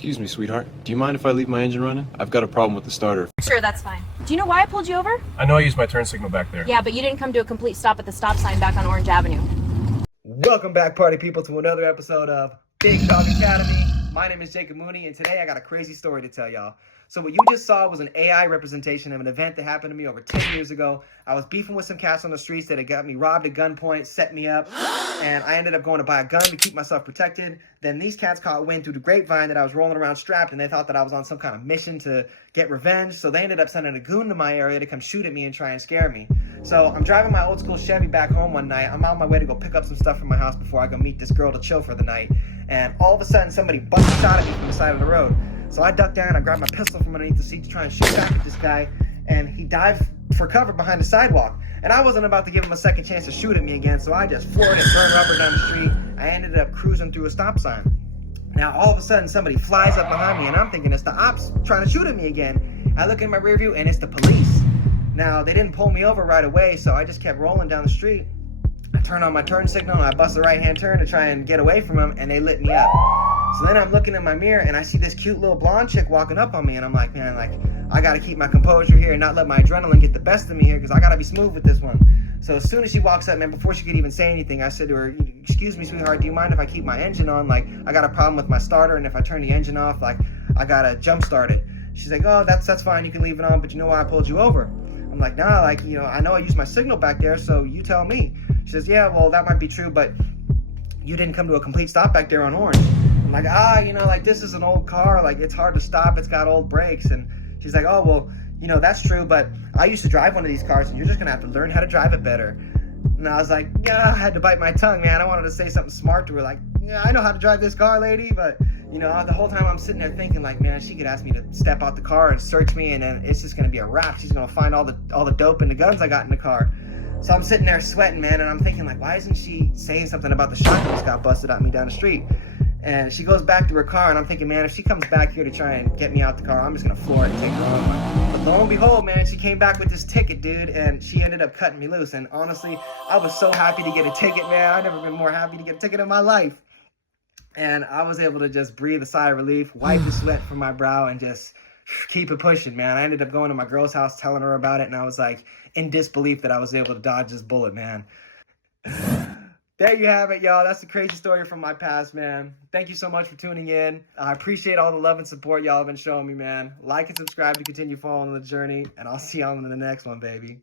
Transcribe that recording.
Excuse me, sweetheart. Do you mind if I leave my engine running? I've got a problem with the starter. Sure, that's fine. Do you know why I pulled you over? I know I used my turn signal back there. Yeah, but you didn't come to a complete stop at the stop sign back on Orange Avenue. Welcome back, party people, to another episode of Big Dog Academy. My name is Jacob Mooney, and today I got a crazy story to tell y'all. So what you just saw was an AI representation of an event that happened to me over 10 years ago. I was beefing with some cats on the streets that had got me robbed at gunpoint, set me up, and I ended up going to buy a gun to keep myself protected. Then these cats caught wind through the grapevine that I was rolling around strapped, and they thought that I was on some kind of mission to get revenge. So they ended up sending a goon to my area to come shoot at me and try and scare me. So I'm driving my old school Chevy back home one night. I'm on my way to go pick up some stuff from my house before I go meet this girl to chill for the night. And all of a sudden, somebody busts a shot at me from the side of the road. So I ducked down, I grabbed my pistol from underneath the seat to try and shoot back at this guy, and he dived for cover behind the sidewalk. And I wasn't about to give him a second chance to shoot at me again, so I just floored and burned rubber down the street. I ended up cruising through a stop sign. Now, all of a sudden, somebody flies up behind me, and I'm thinking it's the ops trying to shoot at me again. I look in my rear view, and it's the police. Now, they didn't pull me over right away, so I just kept rolling down the street. I turned on my turn signal, and I bust a right-hand turn to try and get away from them, and they lit me up. So then I'm looking in my mirror, and I see this cute little blonde chick walking up on me, and I'm like, man, I gotta keep my composure here and not let my adrenaline get the best of me here, because I gotta be smooth with this one. So as soon as she walks up, man, before she could even say anything, I said to her, excuse me, sweetheart, do you mind if I keep my engine on? Like, I got a problem with my starter, and if I turn the engine off, like, I gotta jump start it. She's like, oh, that's fine, you can leave it on, but you know why I pulled you over? I'm like, nah, like, you know, I know I used my signal back there, so you tell me. She says, yeah, well, that might be true, but you didn't come to a complete stop back there on Orange. I'm like, you know, like, this is an old car, like, it's hard to stop, it's got old brakes. And she's like, oh, well, you know, that's true, but I used to drive one of these cars, and you're just gonna have to learn how to drive it better. And I was like, yeah, I had to bite my tongue, man. I wanted to say something smart to her, like, yeah, I know how to drive this car, lady, but, you know, the whole time I'm sitting there thinking, like, man, she could ask me to step out the car and search me, and then it's just gonna be a wrap. She's gonna find all the dope and the guns I got in the car. So I'm sitting there sweating, man, and I'm thinking, like, why isn't she saying something about the shot that just got busted at me down the street? And she goes back to her car, and I'm thinking, man, if she comes back here to try and get me out the car, I'm just gonna floor it and take her home. But lo and behold, man, she came back with this ticket, dude, and she ended up cutting me loose. And honestly, I was so happy to get a ticket, man. I've never been more happy to get a ticket in my life. And I was able to just breathe a sigh of relief, wipe the sweat from my brow, and just keep it pushing, man. I ended up going to my girl's house, telling her about it, and I was like in disbelief that I was able to dodge this bullet, man. There you have it, y'all. That's the crazy story from my past, man. Thank you so much for tuning in. I appreciate all the love and support y'all have been showing me, man. Like and subscribe to continue following the journey, and I'll see y'all in the next one, baby.